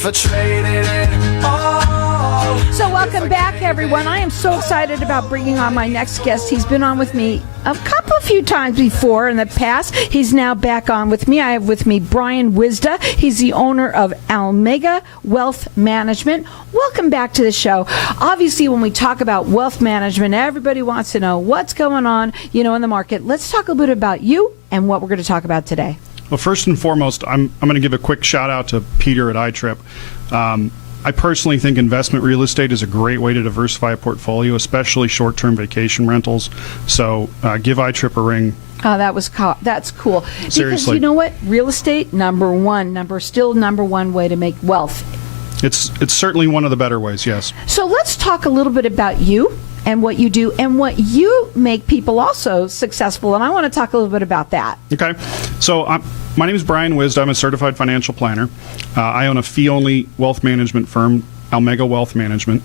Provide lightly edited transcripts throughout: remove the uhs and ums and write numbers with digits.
For trading it all. So welcome back, everyone. I am so excited about bringing on my next guest. He's been on with me a few times before in the past. He's now back on with me. I have with me Bryan Wisda. He's the owner of Almega Wealth Management. Welcome back to the show. Obviously, when we talk about wealth management, everybody wants to know what's going on, in the market. Let's talk a little bit about you and what we're going to talk about today. Well, first and foremost, I'm going to give a quick shout out to Peter at iTrip. I personally think investment real estate is a great way to diversify a portfolio, especially short-term vacation rentals. So give iTrip a ring. Oh, that's cool. Seriously. Because you know what? Real estate, number one way to make wealth. It's certainly one of the better ways, yes. So let's talk a little bit about you and what you do and what you make people also successful. And I want to talk a little bit about that. Okay. So my name is Bryan Wisda. I'm a certified financial planner. I own a fee-only wealth management firm, Almega Wealth Management.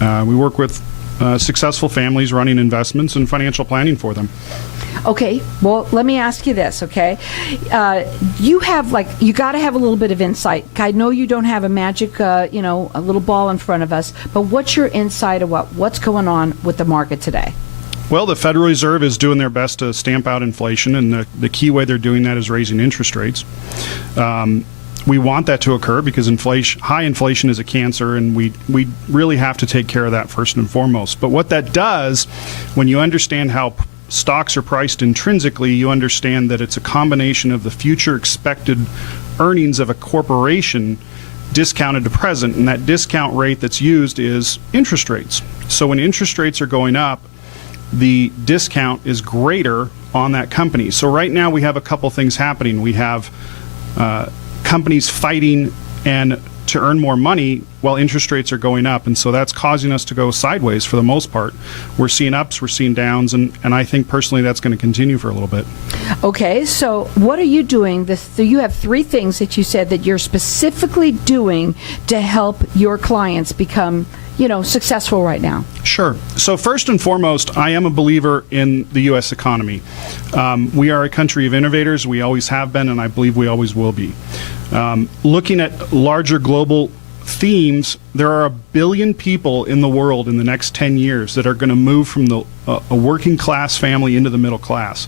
We work with successful families running investments and financial planning for them. Okay, well, let me ask you this, okay? You got to have a little bit of insight. I know you don't have a magic, a little ball in front of us, but what's your insight of what's going on with the market today? Well, the Federal Reserve is doing their best to stamp out inflation, and the key way they're doing that is raising interest rates. We want that to occur because high inflation is a cancer, and we really have to take care of that first and foremost. But what that does, when you understand how stocks are priced intrinsically, you understand that it's a combination of the future expected earnings of a corporation discounted to present, and that discount rate that's used is interest rates. So when interest rates are going up, the discount is greater on that company. So right now we have a couple things happening. We have companies fighting and to earn more money while interest rates are going up, and so that's causing us to go sideways for the most part. We're seeing ups, we're seeing downs, and I think personally that's going to continue for a little bit. Okay, so what are you doing? You have three things that you said that you're specifically doing to help your clients become successful right now. Sure. So first and foremost, I am a believer in the U.S. economy. We are a country of innovators. We always have been, and I believe we always will be. Looking at larger global themes, there are 1 billion people in the world in the next 10 years that are going to move from a working class family into the middle class.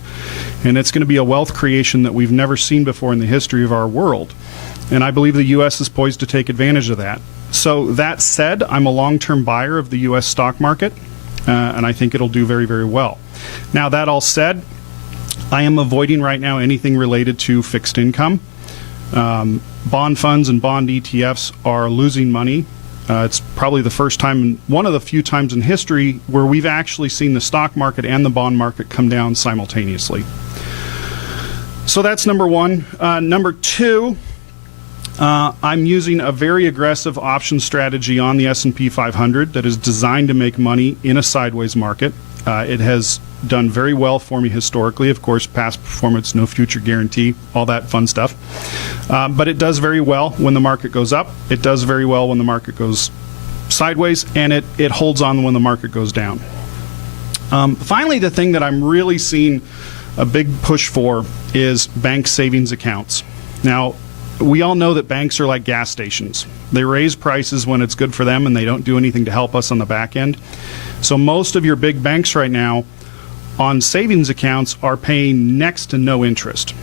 And it's going to be a wealth creation that we've never seen before in the history of our world. And I believe the U.S. is poised to take advantage of that. So that said, I'm a long-term buyer of the U.S. stock market, and I think it'll do very, very well. Now, that all said, I am avoiding right now anything related to fixed income. Bond funds and bond ETFs are losing money. It's probably the first time, one of the few times in history where we've actually seen the stock market and the bond market come down simultaneously. So that's number one. Number two, I'm using a very aggressive option strategy on the S&P 500 that is designed to make money in a sideways market. It has done very well for me historically. Of course, past performance, no future guarantee, all that fun stuff. But it does very well when the market goes up. It does very well when the market goes sideways, and it holds on when the market goes down. Finally, the thing that I'm really seeing a big push for is bank savings accounts. Now, we all know that banks are like gas stations. They raise prices when it's good for them, and they don't do anything to help us on the back end. So most of your big banks right now on savings accounts are paying next to no interest.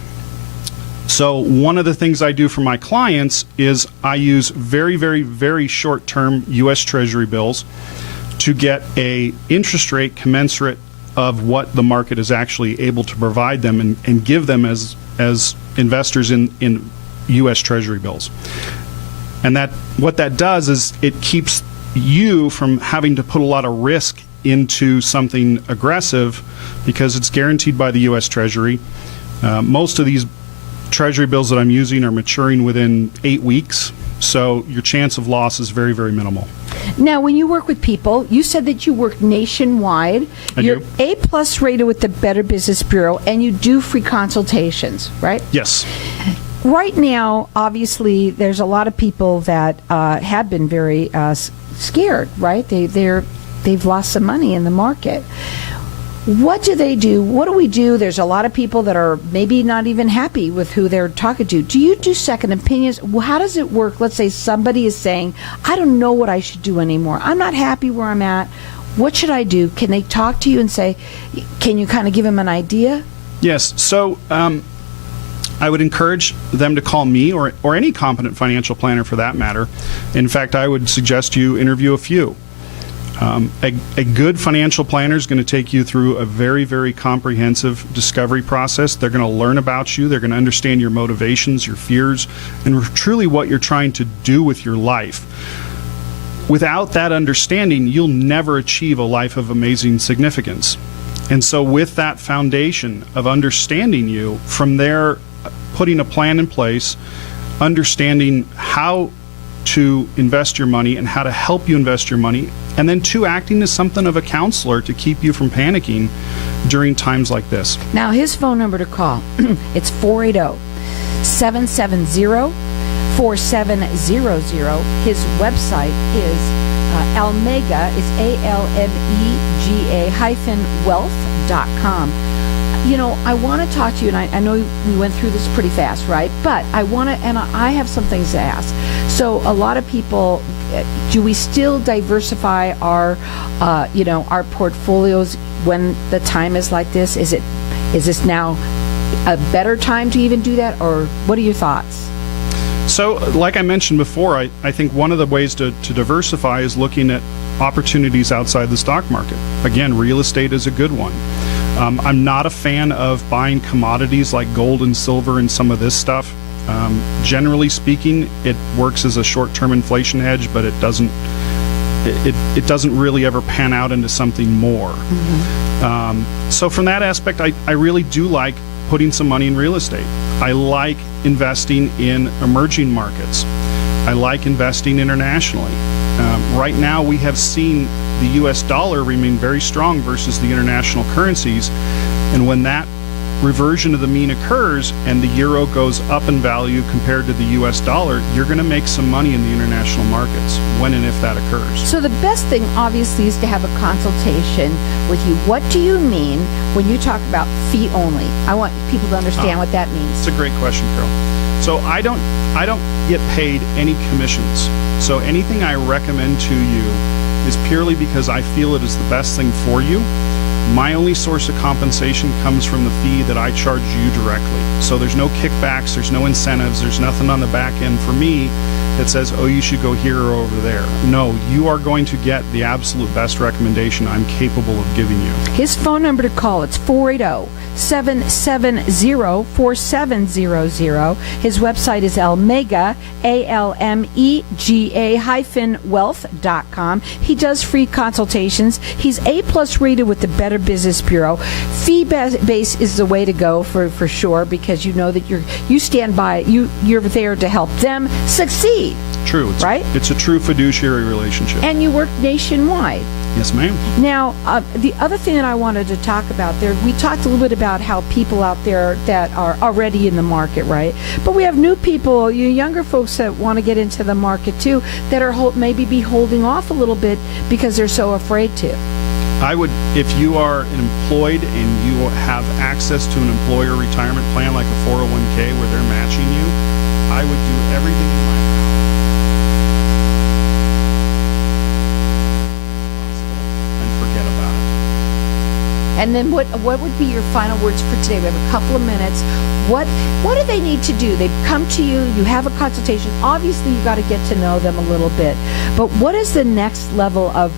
So one of the things I do for my clients is I use very, very, very short-term U.S. Treasury bills to get a interest rate commensurate of what the market is actually able to provide them and give them as investors in U.S. Treasury bills. And what that does is it keeps you from having to put a lot of risk into something aggressive because it's guaranteed by the U.S. Treasury. Most of these Treasury bills that I'm using are maturing within 8 weeks, so your chance of loss is very, very minimal. Now, when you work with people, you said that you work nationwide. You're A+ rated with the Better Business Bureau, and you do free consultations, right? Yes. Right now, obviously, there's a lot of people that have been very scared, right? They've lost some money in the market. What do they do? What do we do? There's a lot of people that are maybe not even happy with who they're talking to. Do you do second opinions? Well, how does it work? Let's say somebody is saying, I don't know what I should do anymore. I'm not happy where I'm at. What should I do? Can they talk to you and say, can you kind of give them an idea? Yes. So I would encourage them to call me or any competent financial planner for that matter. In fact, I would suggest you interview a few. A good financial planner is going to take you through a very, very comprehensive discovery process. They're going to learn about you. They're going to understand your motivations, your fears, and truly what you're trying to do with your life. Without that understanding, you'll never achieve a life of amazing significance. And so with that foundation of understanding you, from there, putting a plan in place, understanding how to invest your money and how to help you invest your money, and then two, acting as something of a counselor to keep you from panicking during times like this. Now, his phone number to call, it's 480-770-4700. His website is Almega, it's Almega-wealth.com. You know, I want to talk to you, and I know we went through this pretty fast, right? But I want to, and I have some things to ask. So a lot of people, do we still diversify our, our portfolios when the time is like this? Is this now a better time to even do that, or what are your thoughts? So, like I mentioned before, I think one of the ways to diversify is looking at opportunities outside the stock market. Again, real estate is a good one. I'm not a fan of buying commodities like gold and silver and some of this stuff. Generally speaking, it works as a short-term inflation hedge, but it doesn't really ever pan out into something more. Mm-hmm. So from that aspect, I really do like putting some money in real estate. I like investing in emerging markets. I like investing internationally. Right now, we have seen the U.S. dollar remain very strong versus the international currencies, and when that reversion of the mean occurs and the euro goes up in value compared to the U.S. dollar, you're going to make some money in the international markets when and if that occurs. So the best thing, obviously, is to have a consultation with you. What do you mean when you talk about fee only? I want people to understand what that means. It's a great question, Carol. So I don't get paid any commissions. So anything I recommend to you is purely because I feel it is the best thing for you. My only source of compensation comes from the fee that I charge you directly. So there's no kickbacks, there's no incentives, there's nothing on the back end for me that says, oh, you should go here or over there. No, you are going to get the absolute best recommendation I'm capable of giving you. His phone number to call, it's 480-770-4700. His website is Almega, Almega-wealth.com. He does free consultations. He's A+ rated with the Better Business Bureau. Fee base is the way to go for sure, because you know that you stand by, you're there to help them succeed. True. Right? It's a true fiduciary relationship. And you work nationwide. Yes, ma'am. Now, the other thing that I wanted to talk about there, we talked a little bit about how people out there that are already in the market, right? But we have new people, younger folks that want to get into the market too, that are maybe be holding off a little bit because they're so afraid to. I would, if you are employed and you have access to an employer retirement plan like a 401k where they're matching you, I would do everything in my power and forget about it. And then what would be your final words for today? We have a couple of minutes. What do they need to do? They come to you, you have a consultation. Obviously, you got to get to know them a little bit. But what is the next level of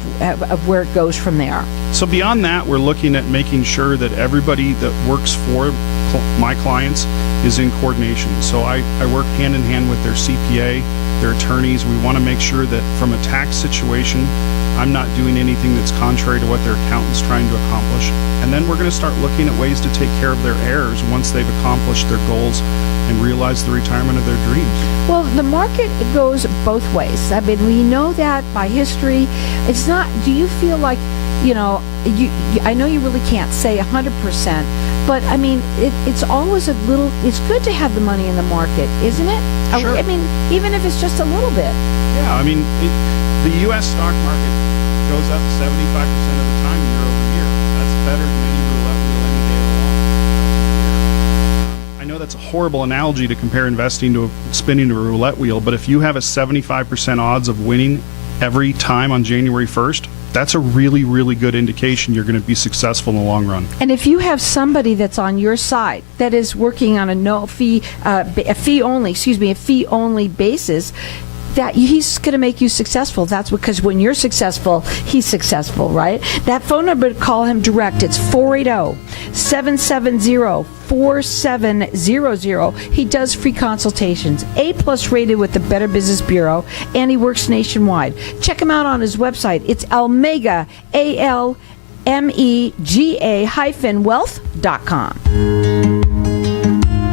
where it goes from there? So beyond that, we're looking at making sure that everybody that works for my clients is in coordination. So I work hand in hand with their CPA, their attorneys. We want to make sure that from a tax situation, I'm not doing anything that's contrary to what their accountant's trying to accomplish. And then we're going to start looking at ways to take care of their heirs once they've accomplished their goals and realized the retirement of their dreams. Well, the market goes both ways. I mean, we know that by history. It's not, do you feel like, I know you really can't say 100%, but I mean, it's always a little, it's good to have the money in the market, isn't it? Sure. I mean, even if it's just a little bit. Yeah, I mean, the U.S. stock market goes up 75% of the time year over year. That's better than anywhere that's a horrible analogy to compare investing to spinning a roulette wheel, but if you have a 75% odds of winning every time on January 1st, that's a really, really good indication you're going to be successful in the long run. And if you have somebody that's on your side that is working on a fee only basis, that he's going to make you successful. That's because when you're successful, he's successful, right? That phone number, call him direct. It's 480-770-4700. He does free consultations. A+ rated with the Better Business Bureau, and he works nationwide. Check him out on his website. It's Almega, ALMEGA-wealth.com.